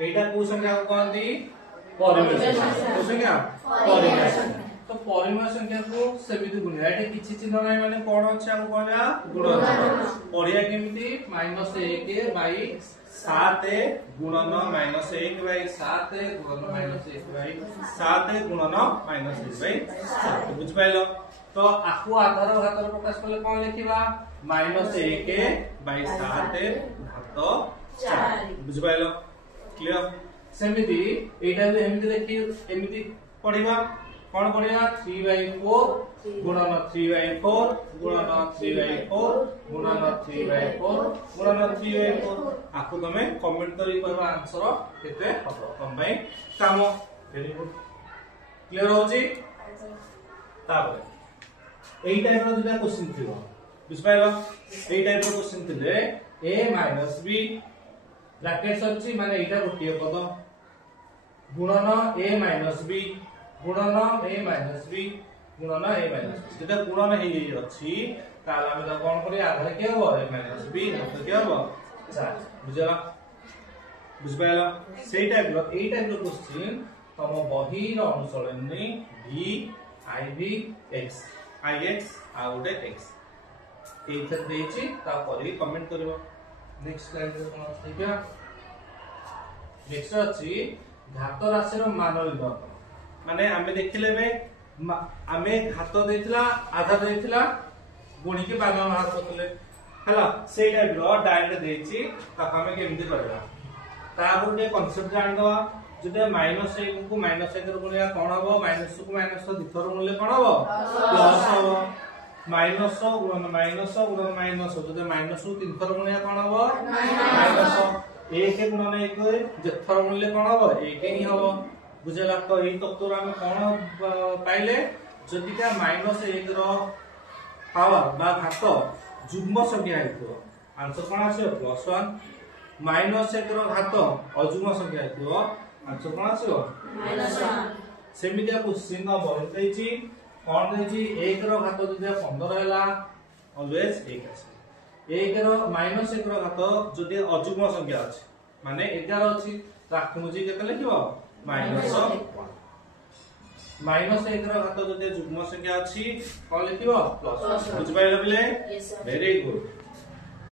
एटा को संख्या को कहती परिमेय संख्या। को संख्या परिमेय संख्या। तो परिमेय संख्या को सेमिति गुणिया एटा किछि चिन्ह नै माने कोन अछि हम कहया गुणन पढिया केमिति -1 बाई 7 गुणन -1 बाई 7 गुणन -1 बाई 7 गुणन -1 बाई 7 बुझ पाइलो। तो आकु आधार घातर प्रकाश करले कोन लिखिबा -1 बाई 7 घात 4 बुझ पाइलो क्लियर। सेमिति एटा भी एमिति लिखि एमिति पढिबा कोन पढिबा 3/4 गुणन 3/4 गुणन 3/4 गुणन 3/4 गुणन 3/4 आकु तमे कमेंट करी कहबा आंसर केते हबो तम भाई काम। वेरी गुड क्लियर होजी। तापर एई टाइप रो दुटा क्वेश्चन थिबो बुझ पाइलो। एई टाइप रो क्वेश्चन थिले a - b ब्रैकेट्स अछि माने एटा गोटिए पद गुणन a - b गुणन a - b गुणन a - b जेटा गुणन हेई अछि ताला हम कोन करी आधार के हो a - b मतलब के हो 4 बुझला बुझ पाइलो। सेई टाइप रो एई टाइप रो क्वेश्चन तम बही रो अनुसरणी v iv x ix आ उडे x एई त देछि ता परी कमेंट करबो। नेक्स्ट स्लाइड रे कोन अछि क्या नेक्स्ट अछि घात राशि रो मान निर्धारण माने आमे देखिले बे आमे घात देथिला आधा देथिला गुणी के मान बाहर करतले हला सेई टाइप रो डायरेक्ट देछि ता हमें केमिति करबा ता गुटे कांसेप्ट जान दवा जदे -1 को -1 रो गुणिया कोन हबो -1 को -1 दिथर मूल्य कोन हबो प्लस हबो माइनस गुणन माइनस गुणन माइनस जदे माइनस को 3 थर गुणिया कोन हबो माइनस 1 गुणन 1 जेथर मूल्य कोन हबो 1 ही हबो बुझला। तो एई तत्व हम कोन पाइले जदि का -1 रो पावर बा घात जुग्म संख्या हेतु आंसर कोन आसे +1 -1 रो घात अजुग्म संख्या हेतु आंसर कोन आसे -1 सेमितिया क्वेश्चन नंबर देछि कोन देछि 1 रो घात जदि 15 हैला ऑलवेज 1 आसे 1 रो -1 रो घात जदि अजुग्म संख्या अछि माने 11 अछि ताकु मुझे केते लिखिबो -1 -1 रो घात जदि जुग्म संख्या अछि कोन लिखिबो प्लस बुझ पाइले बेले वेरी गुड।